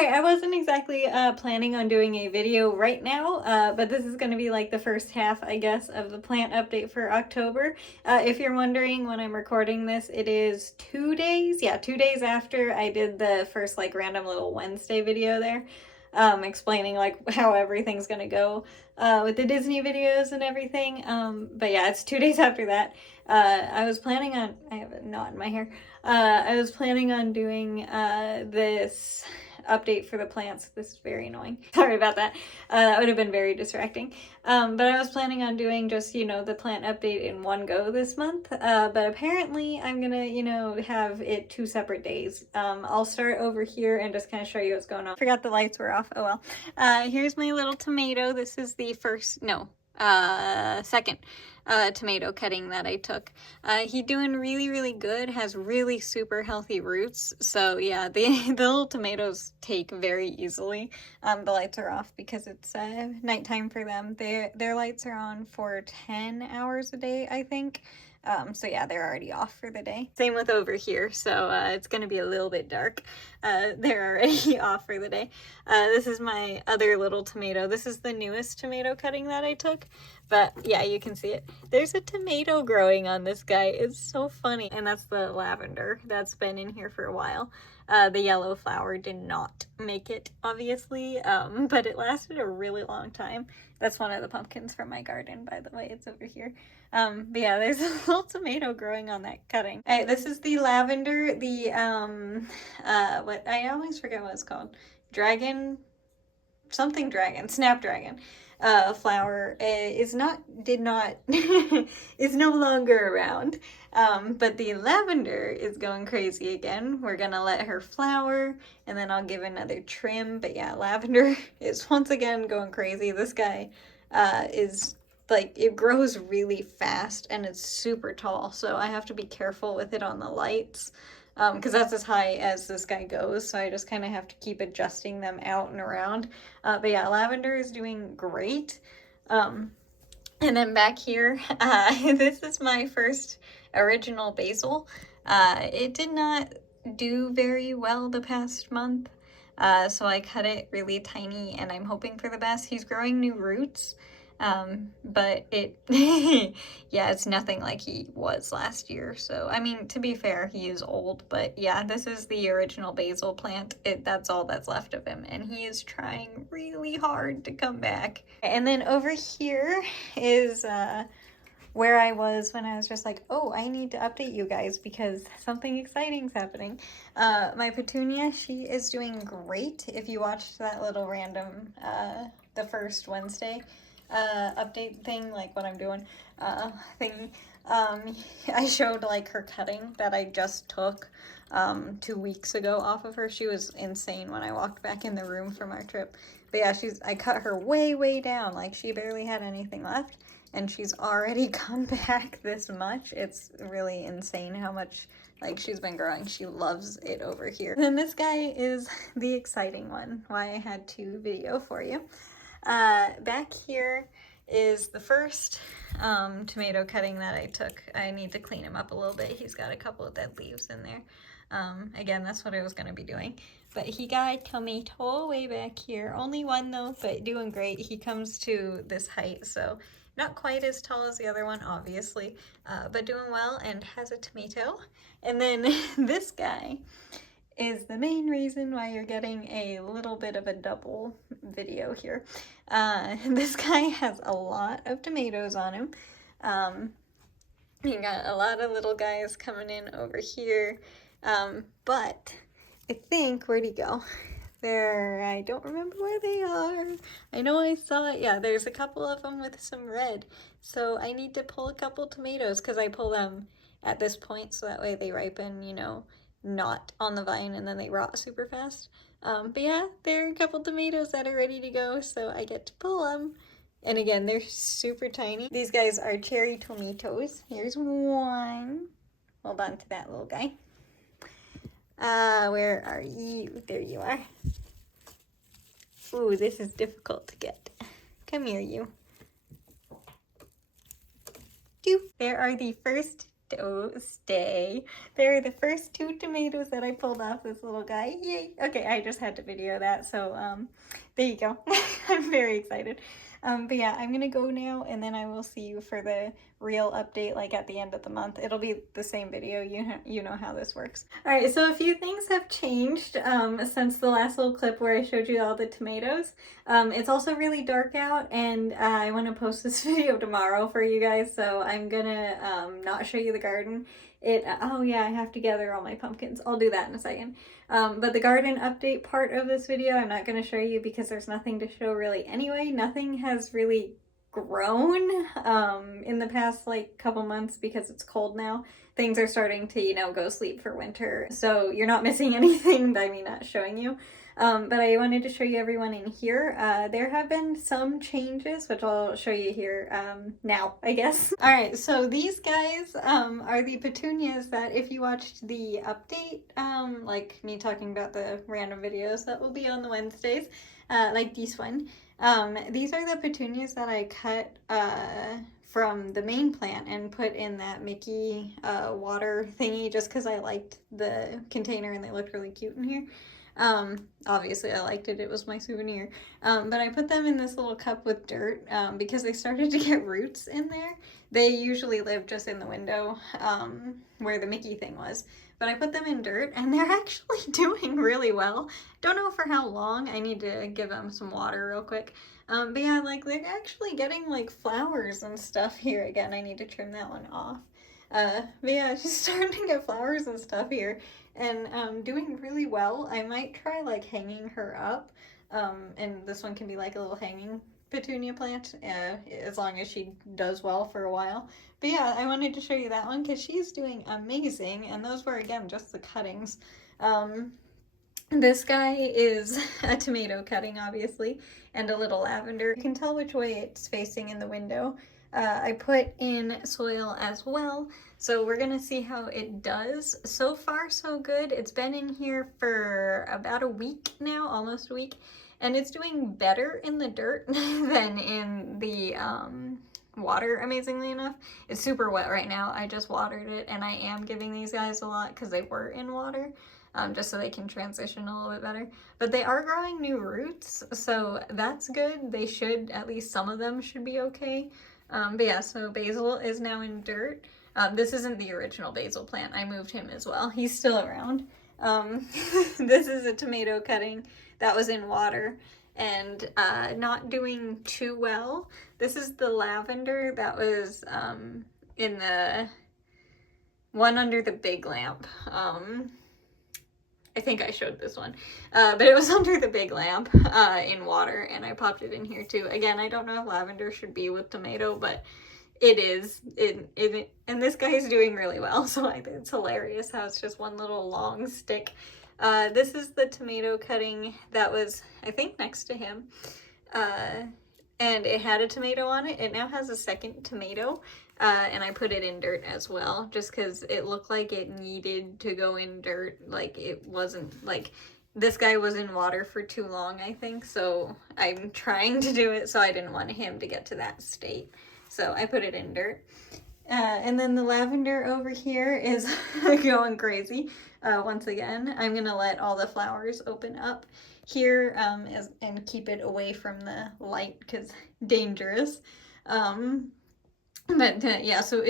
Alright, I wasn't exactly planning on doing a video right now, but this is going to be like the first half, I guess, of the plant update for October. If you're wondering when I'm recording this, it is 2 days. Yeah, 2 days after I did the first like random little Wednesday video there, explaining like how everything's going to go with the Disney videos and everything. But yeah, it's 2 days after that. I was planning on, I have a knot in my hair. I was planning on doing this update for the plants. This is very annoying. Sorry about that. That would have been very distracting. But I was planning on doing just, the plant update in one go this month. But apparently I'm gonna, have it 2 separate days. I'll start over here and just kind of show you what's going on. Forgot the lights were off. Oh well. Here's my little tomato. This is the second tomato cutting that I took. He doing really good, has really super healthy roots. So yeah, the little tomatoes take very easily. The lights are off because it's nighttime for them. Their lights are on for 10 hours a day, I think. So yeah, they're already off for the day. Same with over here, so it's gonna be a little bit dark. They're already off for the day. This is my other little tomato. This is the newest tomato cutting that I took, but yeah, you can see it. There's a tomato growing on this guy. It's so funny. And that's the lavender that's been in here for a while. The yellow flower did not make it, obviously, but it lasted a really long time. That's one of the pumpkins from my garden, by the way. It's over here. But yeah, there's a little tomato growing on that cutting. All right, this is the lavender, the, what, I always forget what it's called. Snapdragon. Flower is no longer around. But the lavender is going crazy again. We're gonna let her flower and then I'll give another trim. But yeah, lavender is once again going crazy. This guy is like, it grows really fast and it's super tall, so I have to be careful with it on the lights. Because that's as high as this guy goes, so I just kind of have to keep adjusting them out and around. But yeah, lavender is doing great. And then back here, this is my first original basil. It did not do very well the past month, so I cut it really tiny, and I'm hoping for the best. He's growing new roots. But yeah, it's nothing like he was last year. So, I mean, to be fair, he is old, but yeah, this is the original basil plant. That's all that's left of him, and he is trying really hard to come back. And then over here is, where I was when I was just like, oh, I need to update you guys because something exciting's happening. My petunia, she is doing great. If you watched that little random, the first Wednesday, update thing, like what I'm doing, thingy, I showed like her cutting that I just took 2 weeks ago off of her. She was insane when I walked back in the room from our trip. But yeah, I cut her way down, like she barely had anything left, and she's already come back this much. It's really insane how much like she's been growing. She loves it over here. And then this guy is the exciting one, why I had to video for you. Back here is the first tomato cutting that I took. I need to clean him up a little bit. He's got a couple of dead leaves in there. Again, that's what I was going to be doing. But he got a tomato way back here. Only one though, but doing great. He comes to this height, so not quite as tall as the other one, obviously, but doing well and has a tomato. And then this guy is the main reason why you're getting a little bit of a double video here. This guy has a lot of tomatoes on him. You got a lot of little guys coming in over here. But I think, where'd he go? There, I don't remember where they are. I know I saw it. Yeah, there's a couple of them with some red. So I need to pull a couple tomatoes because I pull them at this point so that way they ripen, not on the vine and then they rot super fast. But yeah, there are a couple tomatoes that are ready to go, so I get to pull them. And again, they're super tiny. These guys are cherry tomatoes. Here's one. Hold on to that little guy. Where are you? There you are. Ooh, this is difficult to get. Come here, you. There are the first stay. They're the first 2 tomatoes that I pulled off this little guy. Yay! Okay, I just had to video that, so there you go. I'm very excited. But yeah, I'm gonna go now, and then I will see you for the real update, like at the end of the month. It'll be the same video. You know how this works. All right, so a few things have changed since the last little clip where I showed you all the tomatoes. It's also really dark out, and I want to post this video tomorrow for you guys, so I'm gonna not show you the garden. Oh yeah, I have to gather all my pumpkins. I'll do that in a second. But the garden update part of this video, I'm not going to show you because there's nothing to show really anyway. Nothing has really grown in the past like couple months because it's cold now. Things are starting to, you know, go sleep for winter. So you're not missing anything by me not showing you. But I wanted to show you everyone in here. There have been some changes, which I'll show you here now, I guess. All right, so these guys are the petunias that if you watched the update, like me talking about the random videos that will be on the Wednesdays, like this one. These are the petunias that I cut from the main plant and put in that Mickey water thingy just because I liked the container and they looked really cute in here. Obviously I liked it, it was my souvenir. But I put them in this little cup with dirt because they started to get roots in there. They usually live just in the window where the Mickey thing was. But I put them in dirt and they're actually doing really well. Don't know for how long. I need to give them some water real quick. But yeah, like they're actually getting like flowers and stuff here. Again, I need to trim that one off. But yeah, she's starting to get flowers and stuff here and doing really well. I might try like hanging her up. And this one can be like a little hanging petunia plant as long as she does well for a while. But yeah, I wanted to show you that one because she's doing amazing, and those were again just the cuttings. This guy is a tomato cutting, obviously, and a little lavender. You can tell which way it's facing in the window. I put in soil as well, so we're gonna see how it does. So far, so good. It's been in here for about a week now, almost a week, and it's doing better in the dirt than in the water, amazingly enough. It's super wet right now. I just watered it, and I am giving these guys a lot because they were in water. Just so they can transition a little bit better. But they are growing new roots, so that's good. They should, at least some of them should be okay. But yeah, so basil is now in dirt. This isn't the original basil plant. I moved him as well. He's still around. This is a tomato cutting that was in water and not doing too well. This is the lavender that was in the one under the big lamp. I think I showed this one, but it was under the big lamp in water, and I popped it in here too. Again, I don't know if lavender should be with tomato, but it is. And this guy is doing really well, so I think it's hilarious how it's just one little long stick. This is the tomato cutting that was, I think, next to him, and it had a tomato on it. It now has a second tomato. And I put it in dirt as well, just because it looked like it needed to go in dirt. Like, it wasn't, like, this guy was in water for too long, I think, so I'm trying to do it, so I didn't want him to get to that state. So I put it in dirt. And then the lavender over here is going crazy. Once again, I'm going to let all the flowers open up here and keep it away from the light, because dangerous. But yeah, so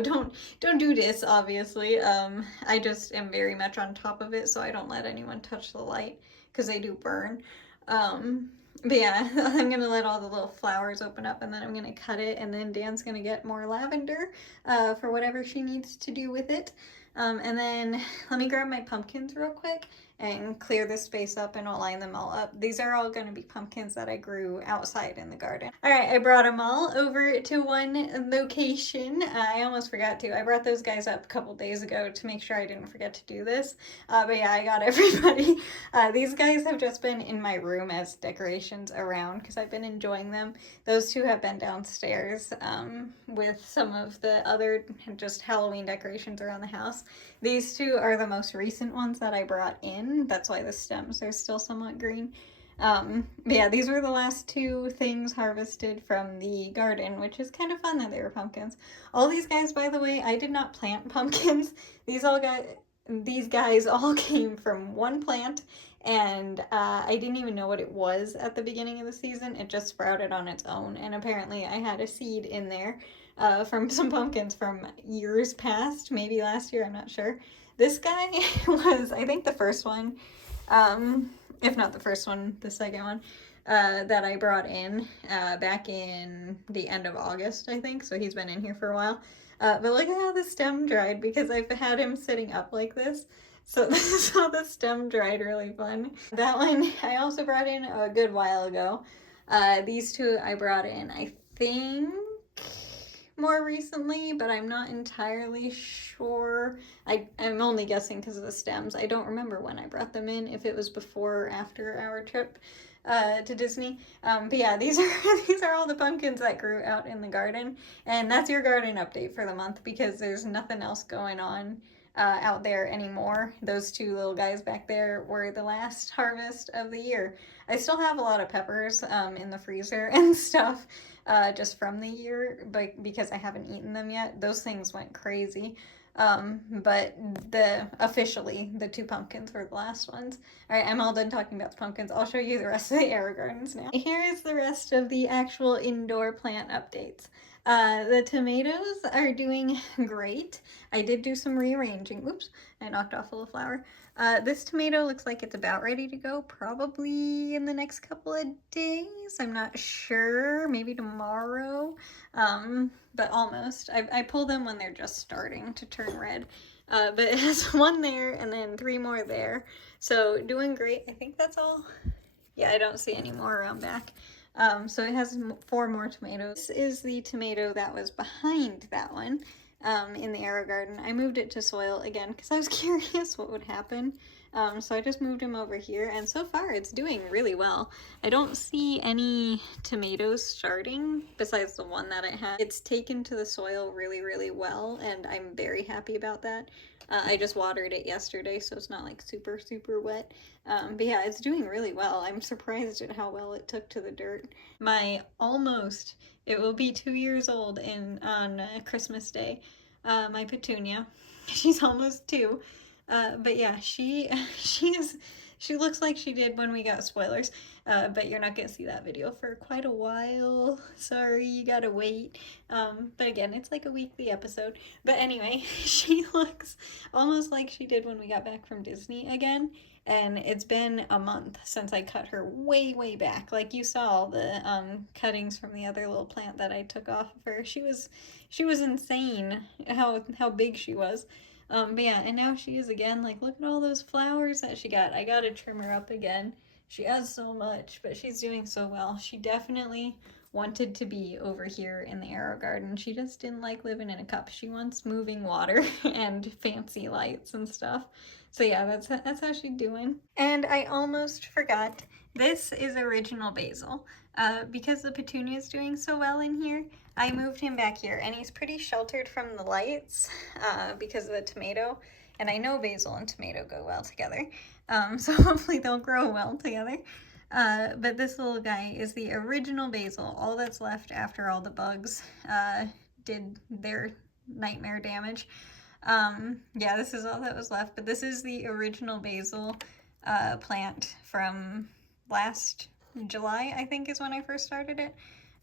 don't do this, obviously. I just am very much on top of it, so I don't let anyone touch the light because they do burn. But yeah, I'm gonna let all the little flowers open up, and then I'm gonna cut it, and then Dan's gonna get more lavender for whatever she needs to do with it. And then let me grab my pumpkins real quick and clear this space up, and I'll line them all up. These are all going to be pumpkins that I grew outside in the garden. All right, I brought them all over to one location. I almost forgot to. I brought those guys up a couple days ago to make sure I didn't forget to do this. But yeah, I got everybody. These guys have just been in my room as decorations around because I've been enjoying them. Those two have been downstairs with some of the other just Halloween decorations around the house. These two are the most recent ones that I brought in. That's why the stems are still somewhat green. But yeah, these were the last two things harvested from the garden, which is kind of fun that they were pumpkins. All these guys, by the way, I did not plant pumpkins. These guys all came from one plant, and I didn't even know what it was at the beginning of the season. It just sprouted on its own, and apparently I had a seed in there from some pumpkins from years past, maybe last year, I'm not sure. This guy was, I think, the first one, if not the first one, the second one, that I brought in back in the end of August, I think. So he's been in here for a while. But look at how the stem dried because I've had him sitting up like this. So this is how the stem dried really fun. That one I also brought in a good while ago. These two I brought in, I think, more recently, but I'm not entirely sure. I'm only guessing because of the stems. I don't remember when I brought them in, if it was before or after our trip to Disney. But yeah, these are all the pumpkins that grew out in the garden, and that's your garden update for the month because there's nothing else going on out there anymore. Those two little guys back there were the last harvest of the year. I still have a lot of peppers in the freezer and stuff just from the year, but because I haven't eaten them yet. Those things went crazy. But officially the two pumpkins were the last ones. All right, I'm all done talking about the pumpkins. I'll show you the rest of the AeroGardens now. Here is the rest of the actual indoor plant updates. The tomatoes are doing great. I did do some rearranging. Oops, I knocked off a little flower. This tomato looks like it's about ready to go, probably in the next couple of days. I'm not sure, maybe tomorrow, but almost. I pull them when they're just starting to turn red. But it has one there and then 3 more there. So doing great. I think that's all. Yeah, I don't see any more around back. So it has 4 more tomatoes. This is the tomato that was behind that one in the AeroGarden. I moved it to soil again because I was curious what would happen. So I just moved him over here, and so far it's doing really well. I don't see any tomatoes starting besides the one that it had. It's taken to the soil really, really well, and I'm very happy about that. I just watered it yesterday, so it's not like super, super wet. But yeah, it's doing really well. I'm surprised at how well it took to the dirt. It will be 2 years old on Christmas Day. My petunia, she's almost 2. But yeah, she looks like she did when we got spoilers, but you're not gonna see that video for quite a while. Sorry, you gotta wait. But again, it's like a weekly episode. But anyway, she looks almost like she did when we got back from Disney again. And it's been a month since I cut her way, way back. Like you saw all the cuttings from the other little plant that I took off of her. She was insane how big she was. But yeah, and now she is again. Like, look at all those flowers that she got. I gotta trim her up again. She has so much, but she's doing so well. She definitely wanted to be over here in the AeroGarden. She just didn't like living in a cup. She wants moving water and fancy lights and stuff. So yeah, that's how she's doing. And I almost forgot, this is original basil. Because the petunia is doing so well in here, I moved him back here, and he's pretty sheltered from the lights because of the tomato. And I know basil and tomato go well together, so hopefully they'll grow well together. But this little guy is the original basil, all that's left after all the bugs did their nightmare damage. Yeah, this is all that was left, but this is the original basil plant from last July, I think is when I first started it.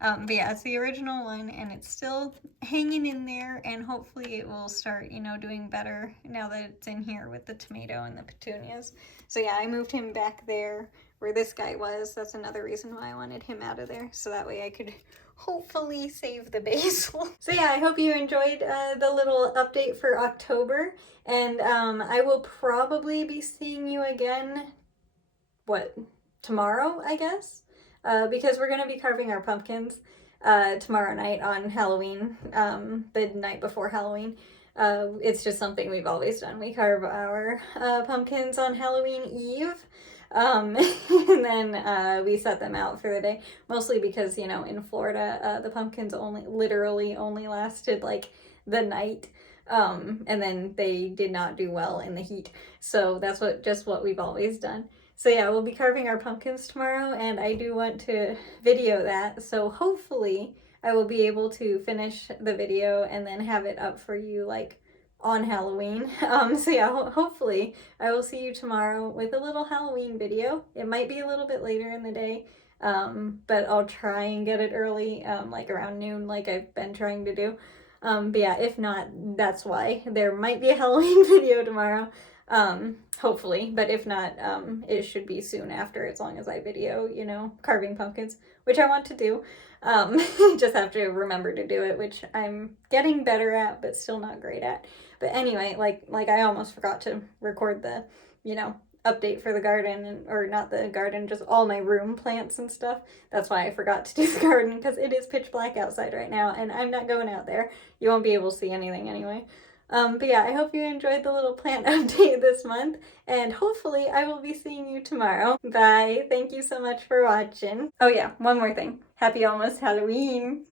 But yeah, it's the original one, and it's still hanging in there, and hopefully it will start, doing better now that it's in here with the tomato and the petunias. So yeah, I moved him back there where this guy was. That's another reason why I wanted him out of there, so that way I could hopefully save the basil. So yeah, I hope you enjoyed the little update for October, and I will probably be seeing you again, tomorrow, I guess? Because we're going to be carving our pumpkins tomorrow night on Halloween, the night before Halloween. It's just something we've always done. We carve our pumpkins on Halloween Eve, and then we set them out for the day, mostly because, in Florida, the pumpkins literally only lasted like the night. And then they did not do well in the heat. So that's just what we've always done. So yeah, we'll be carving our pumpkins tomorrow, and I do want to video that. So hopefully I will be able to finish the video and then have it up for you like on Halloween. So yeah, hopefully I will see you tomorrow with a little Halloween video. It might be a little bit later in the day, but I'll try and get it early, like around noon, like I've been trying to do. But yeah, if not, that's why. There might be a Halloween video tomorrow, hopefully, but if not, it should be soon after, as long as I video, you know, carving pumpkins, which I want to do. Just have to remember to do it, which I'm getting better at, but still not great at. But anyway, like I almost forgot to record the, you know, update for the garden, and, or not the garden, just all my room plants and stuff. That's why I forgot to do the garden, because it is pitch black outside right now, and I'm not going out there. You won't be able to see anything anyway. But yeah, I hope you enjoyed the little plant update this month, and hopefully I will be seeing you tomorrow. Bye! Thank you so much for watching. Oh yeah, one more thing. Happy almost Halloween!